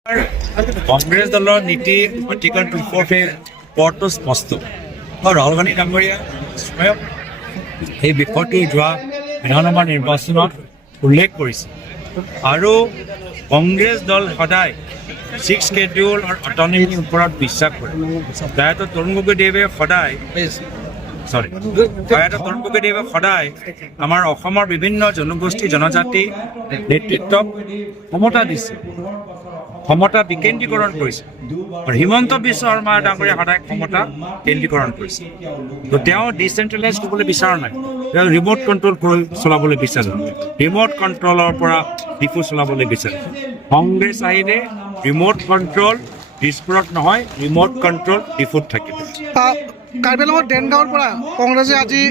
কংগ্ৰেছ দলৰ নীতি আৰ্টিকল 244 পৰটো স্পষ্ট আৰু ৰাহুল গান্ধী ডাঙৰীয়া স্বয়ং এই বিষয়টো যোৱা বিধানসভা নিৰ্বাচনত উল্লেখ কৰিছে আৰু কংগ্ৰেছ দল সদায় 6 শেডিউল আৰু অট'নমিৰ ওপৰত বিশ্বাস কৰে। প্ৰায়তঃ তৰুণ গগৈদেৱে সদায় আমাৰ অসমৰ বিভিন্ন জনগোষ্ঠী জনজাতি নেতৃত্বক ক্ষমতা দিছে, ক্ষমতা বিকেন্দ্ৰীকৰণ কৰিছে আৰু হিমন্ত বিশ্ব শৰ্মা ডাঙৰীয়া সদায় ক্ষমতা কেন্দ্ৰীকৰণ কৰিছে। তো তেওঁ ডিচেন্ট্ৰেলাইজ কৰিবলৈ বিচৰা নাই, তেওঁ ৰিম'ট কণ্ট্ৰল কৰি চলাবলৈ বিচাৰে, ৰিম'ট কণ্ট্ৰলৰ পৰা ডিপু চলাবলৈ বিচাৰে। কংগ্ৰেছ আহিলে ৰিম'ট কণ্ট্ৰল দিছপুৰত নহয়, ৰিম'ট কণ্ট্ৰল ডিপুত থাকিব। কাৰ্বি আংলঙৰ দেনগাঁৱৰ পৰা কংগ্ৰেছে আজি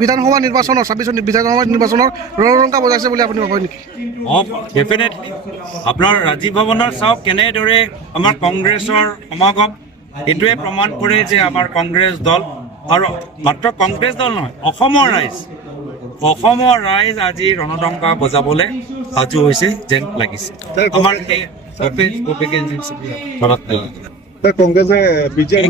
বিধানসভা নিৰ্বাচনৰ 26 বিধানসভা নিৰ্বাচনৰ ৰণৰংকা বজাইছে বুলি আপুনি ভাবে নেকি? ডেফিনেটলি আপোনাৰ ৰাজীৱ ভৱনৰ চাওক কেনেদৰে আমাৰ কংগ্ৰেছৰ সমাগম, এইটোৱে প্ৰমাণ কৰে যে আমাৰ কংগ্ৰেছ দল আৰু মাত্ৰ কংগ্ৰেছ দল নহয়, অসমৰ ৰাইজ আজি ৰণডংকা বজাবলৈ সাজু হৈছে যেন লাগিছে। আমাৰ कांग्रेस है बीजेपी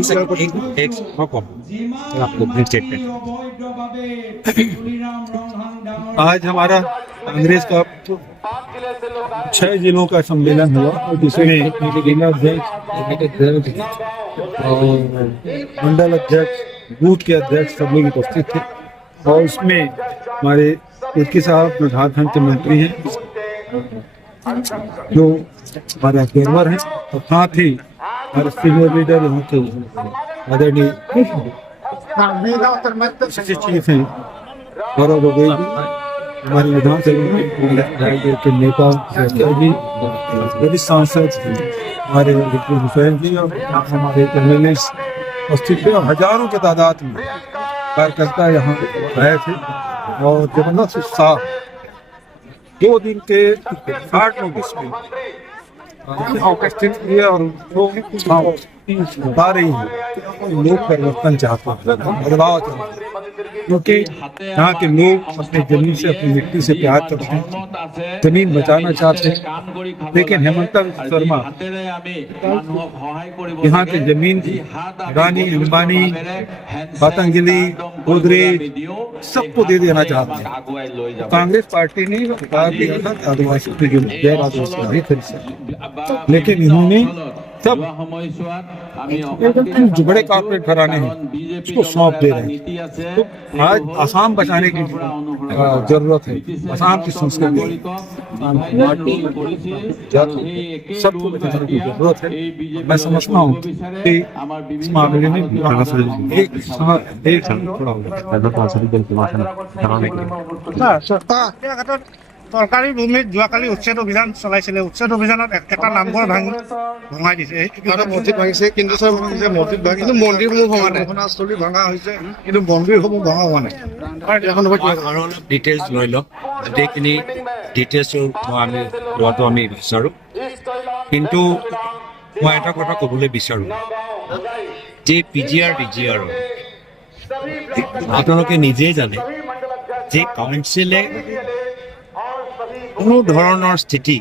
आज हमारा कांग्रेस का 6 जिलों का सम्मेलन हुआ और जिसमें और मंडल अध्यक्ष, बूथ के अध्यक्ष सब लोग उपस्थित थे और उसमें हमारे तिर्की साहब जो झारखंड के मंत्री हैं, जो हमारे अकबर हैं, और साथ ही हमारे सीनियर लीडर यहाँ के आदरणीय चीफ हैं गौरव गोगोई जी, हमारे विधानसभा के नेता जी, वरिष्ठ सांसद हमारे विक्रम हुसैन जी और हमारे एमएलए उपस्थित थे और हजारों के तादाद में कार्यकर्ता यहाँ आए थे और जबरदस्त उत्साह 2 दिन के 60 नोटिस में उपस्थित किए और लोग बता रही है लोग परिवर्तन चाहते हैं, बदलाव चाहते हैं, क्योंकि यहाँ के लोग अपनी जमीन से, अपनी मिट्टी से प्यार करते हैं, जमीन बचाना चाहते हैं। लेकिन हेमंत शर्मा यहाँ की जमीन अडानी, अंबानी, पतंजलि, गोदरेज सबको दे देना चाहते हैं। कांग्रेस पार्टी ने बता दिया था कि आदिवासी की जमीन गैर आदिवासी नहीं खरीद सकते, लेकिन इन्होंने सब जो बड़े कॉर्पोरेट घराने हैं उसको सौंप दे रहे हैं। तो आज आसाम बचाने की जरूरत है, आसाम की संस्कृति सबको बचाने की जरूरत है। मैं समझता हूँ कि इस मामले में চৰকাৰী ভূমিত যোৱাকালি উচ্ছেদ অভিযান চলাইছিলে, উচ্ছেদ অভিযানত এটা নামঘৰ ভঙাই দিছে, মছজিদ ভাঙিছে, কিন্তু মছজিদ ভাঙি কিন্তু মন্দিৰসমূহ ভঙা নাই, ঘটনাস্থলী ভঙা হৈছে কিন্তু মন্দিৰসমূহ ভঙা হোৱা নাই। আৰু অলপ ডিটেইলছ লৈ লওক, গোটেইখিনি ডিটেইলছো আমি লোৱাটো আমি বিচাৰোঁ। কিন্তু মই এটা কথা ক'বলৈ বিচাৰোঁ যে PGR DGR আপোনালোকে নিজেই জানে যে কাউন্সিলে কোনো ধৰণৰ স্থিতি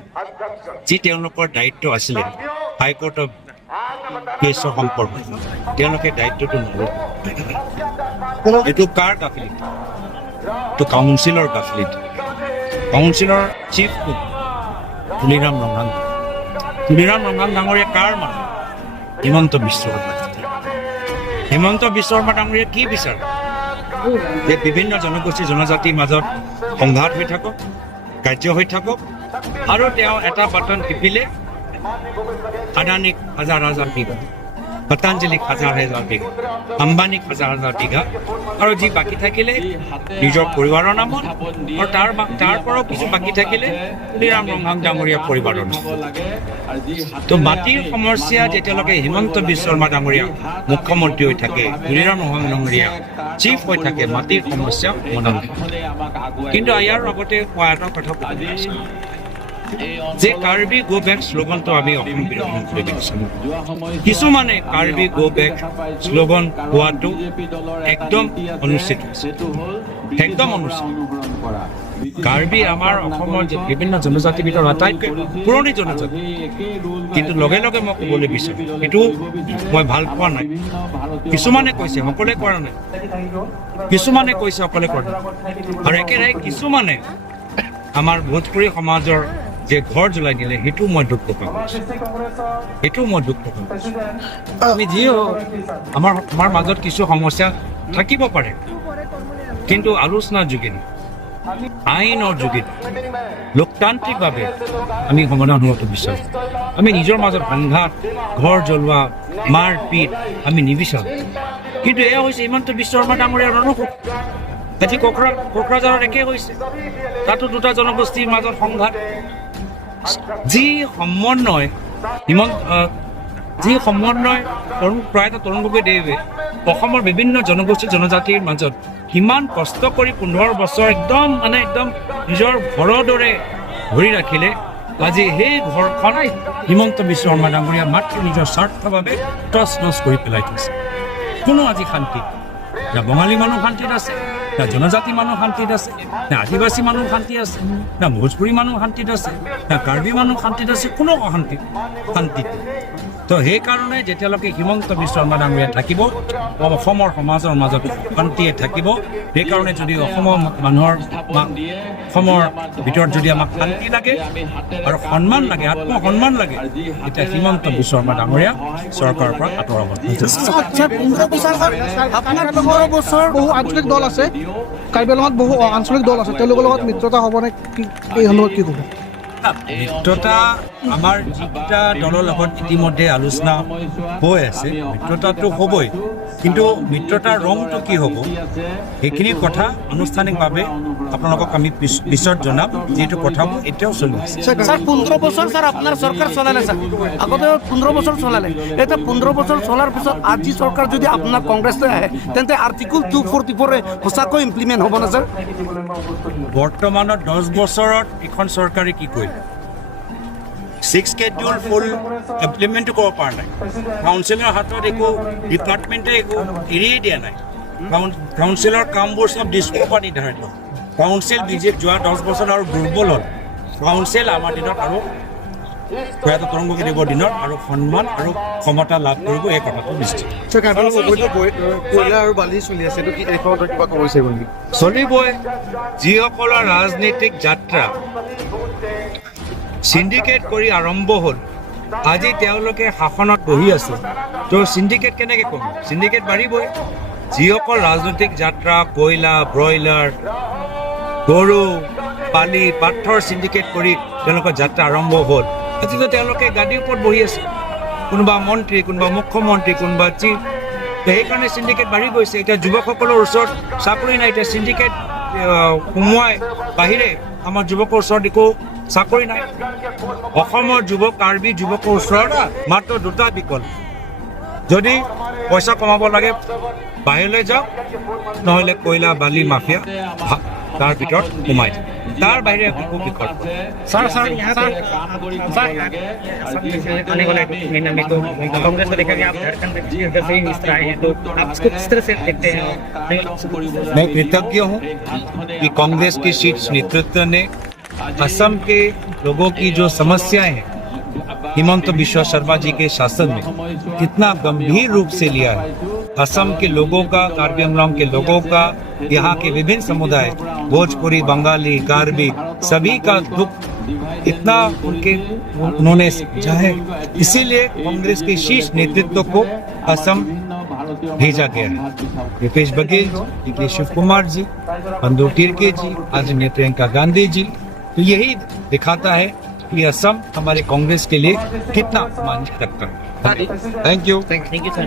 যি তেওঁলোকৰ দায়িত্ব আছিলে হাইকোৰ্টৰ কেছৰ সম্পৰ্কত তেওঁলোকে দায়িত্বটো নলয়। এইটো কাৰ গাফিলতি? এইটো কাউন্সিলৰ গাফিলতি। কাউন্সিলৰ চিফ তুলিৰাম ৰমনান ডাঙৰীয়া কাৰ মানুহ? হিমন্ত বিশ্ব শৰ্মা। হিমন্ত বিশ্ব শৰ্মা ডাঙৰীয়া কি বিচাৰে? যে বিভিন্ন জনগোষ্ঠী জনজাতিৰ মাজত সংঘাত হৈ থাকক, কাৰ্য হৈ থাকক, আৰু তেওঁ এটা বাটন টিপিলে আদানীক হাজাৰ বিঘা, পতঞ্জলিক হাজাৰ বিঘা, আম্বানীক হাজাৰ বিঘা, আৰু যি বাকী থাকিলে নিজৰ পৰিবাৰৰ নামত, আৰু তাৰ পৰাও কিছু বাকী থাকিলে তুলিৰাম ৰমনান ডাঙৰীয়া পৰিবাৰৰ নামত। তো মাটিৰ সমস্যা যেতিয়ালৈকে হিমন্ত বিশ্ব শৰ্মা ডাঙৰীয়া মুখ্যমন্ত্ৰী হৈ থাকে, তুলিৰাম ৰমনান ডাঙৰীয়া চিফ হৈ থাকে, মাটিৰ সমস্যা সমাধান হয়। কিন্তু ইয়াৰ লগতে মই এটা কথা যে কাৰ্বি গো বেক শ্লোগানটো আমি অসম বিৰোধী কৰিব বিচাৰোঁ। কিছুমানে কাৰ্বি গো বেক শ্লোগান কোৱাটো একদম অনুচিত, একদম অনুচিত। কাৰ্বি আমাৰ অসমৰ বিভিন্ন জনজাতিৰ ভিতৰত আটাইতকৈ পুৰণি জনজাতি, কিন্তু লগে লগে মই ক'বলৈ বিচাৰোঁ এইটো মই ভাল পোৱা নাই। কিছুমানে কৈছে সকলোৱে কৰা নাই, কিছুমানে কৈছে সকলোৱে কৰা নাই, আৰু একেৰাহে কিছুমানে আমাৰ ভোজপুৰী সমাজৰ যে ঘৰ জ্বলাই দিলে সেইটো মই দুখ প্ৰকাশ কৰিছোঁ, সেইটো মই দুখ প্ৰকাশ কৰিছোঁ। আমি যি আমাৰ মাজত কিছু সমস্যা থাকিব পাৰে, কিন্তু আলোচনাৰ যোগেদি আইনৰ যোগেদি লোকতান্ত্ৰিকভাৱে আমি সমাধান হোৱাটো বিচাৰোঁ। আমি নিজৰ মাজত সংঘাত, ঘৰ জ্বলোৱা, মাৰপিট আমি নিবিচাৰোঁ। কিন্তু এয়া হৈছে হিমন্ত বিশ্ব শৰ্মা ডাঙৰীয়াৰ ৰণকূপ। আজি কোকৰাঝাৰত একে হৈছে, তাতো দুটা জনগোষ্ঠীৰ মাজত সংঘাত। যি সমন্বয় প্ৰয়াত তৰুণ গগৈদেৱে অসমৰ বিভিন্ন জনগোষ্ঠী জনজাতিৰ মাজত কিমান কষ্ট কৰি 15 বছৰ একদম নিজৰ ঘৰৰ দৰে ধৰি ৰাখিলে, আজি সেই ঘৰখন হিমন্ত বিশ্ব শৰ্মা ডাঙৰীয়া মাত্ৰ নিজৰ স্বাৰ্থৰ বাবে টচ নচ কৰি পেলাই থৈছে। কোনো আজি শান্তি, না বঙালী মানুহ শান্তিত আছে, না জনজাতি মানুহ শান্তিত আছে, না আদিবাসী মানুহ শান্তি আছে, না ভোজপুৰী মানুহ শান্তিত আছে, না কাৰ্বি মানুহ শান্তিত আছে, কোনো শান্তিত। তো সেইকাৰণে যেতিয়ালৈকে হিমন্ত বিশ্ব শৰ্মা ডাঙৰীয়া থাকিব, অসমৰ সমাজৰ মাজত শান্তিয়ে থাকিব। সেইকাৰণে যদি অসমৰ ভিতৰত যদি আমাক শান্তি লাগে আৰু সন্মান লাগে, আত্মসন্মান লাগে, তেতিয়া হিমন্ত বিশ্ব শৰ্মা ডাঙৰীয়া চৰকাৰৰ পৰা আঁতৰাব। 15 বছৰ বহু আঞ্চলিক দল আছে, কাৰ্বি আংলঙত বহু আঞ্চলিক দল আছে, তেওঁলোকৰ লগত মিত্ৰতা হ'বনে? এই সন্দৰ্ভত কি ক'ব? মিত্ৰতা আমাৰ যিকেইটা দলৰ লগত ইতিমধ্যে আলোচনা হৈ আছে, মিত্ৰতাটো হ'বই, কিন্তু মিত্ৰতাৰ ৰংটো কি হ'ব সেইখিনি কথা আনুষ্ঠানিকভাৱে আপোনালোকক আমি পিছত জনাম। যিটো কথাবোৰ এতিয়াও চলি আছে। স্যার 15 বছর স্যার আপনার সরকার চলালে, স্যার আগতে 15 বছর চলালে, এটা 15 বছর চলার পিছত আজি সরকার যদি আপনার কংগ্রেসলৈ আহে তেন্তে আৰ্টিকল 244 সঁচাকৈ ইমপ্লিমেণ্ট হ'ব না স্যাৰ? বৰ্তমানত 10 বছৰত এখন চৰকাৰে কি কৰিলে? 6 স্কেডিউল ফুল ইমপ্লিমেণ্ট কৰিব পৰা নাই। কাউন্সিলৰ হাতত একো ডিপাৰ্টমেণ্টে একো এৰিয়ে দিয়া নাই। কাউন্সিলৰ কামবোৰ চব ডিস্কোপা নিৰ্ধাৰিত। কাউন্সিল বিজেপি যোৱা 10 বছৰ আৰু দুৰ্বল হ'ল। কাউন্সিল আমাৰ দিনত আৰু প্ৰয়াত তৰুণ গগৈদেৱৰ দিনত আৰু সন্মান আৰু ক্ষমতা লাভ কৰিব, এই কথাটো নিশ্চিত। কয়লা আৰু বালি চলি আছে, এইটো কি কিবা ক'ব বিচাৰিব নেকি? চলিবই। যিসকলৰ ৰাজনৈতিক যাত্ৰা সিন্ডিকেট কৰি আৰম্ভ হ'ল, আজি তেওঁলোকে শাসনত বহি আছে, তো সিন্ডিকেট কেনেকৈ কম? সিন্ডিকেট বাঢ়িবই। যিসকল ৰাজনৈতিক যাত্ৰা কয়লা, ব্ৰইলাৰ, গৰু, বালি, পাথৰ সিন্ডিকেট কৰি তেওঁলোকৰ যাত্ৰা আৰম্ভ হ'ল, আজিতো তেওঁলোকে গাদীৰ ওপৰত বহি আছে, কোনোবা মন্ত্ৰী, কোনোবা মুখ্যমন্ত্ৰী, কোনোবা চিফ। সেইকাৰণে সিন্ডিকেট বাঢ়ি গৈছে। এতিয়া যুৱকসকলৰ ওচৰত চাকৰি নাই, এতিয়া সিন্ডিকেট সোমোৱাই বাহিৰে আমাৰ যুৱকৰ ওচৰত একো চাকৰি নাই। অসমৰ কাৰ্বি যুৱকৰ ওচৰত মাত্ৰ দুটা বিকল্প, যদি পইচা কমাব লাগে বাহিৰলৈ যাওক, নহ'লে কয়লা বালি মাফিয়া তাৰ ভিতৰত সোমাই যায়। তাৰ বাহিৰে একো বিকল্প। कांग्रेस को देखा कि आप झारखंड से इस तरह आए हैं, तो आप इसको किस तरह से देखते हैं? मैं कृतज्ञ हूँ कि कांग्रेस के शीर्ष नेतृत्व ने असम के लोगों की जो समस्याएं हैं हिमंत बिश्व शर्मा जी के शासन में कितना गंभीर रूप से लिया है। असम के लोगों का, कार्बी अंगलों के लोगों का, यहाँ के विभिन्न समुदाय, भोजपुरी, बंगाली, कार्बी, सभी का दुख इतना उन्होंने समझा है। इसीलिए कांग्रेस के शीर्ष नेतृत्व को असम भेजा गया है। दीपेश बघेल जी, के शिव कुमार जी, बंधु तिर्की जी, आदरणीय प्रियंका गांधी जी, तो यही दिखाता है कि असम हमारे कांग्रेस के लिए कितना मान्य रखता है। Thank you. Thank you sir.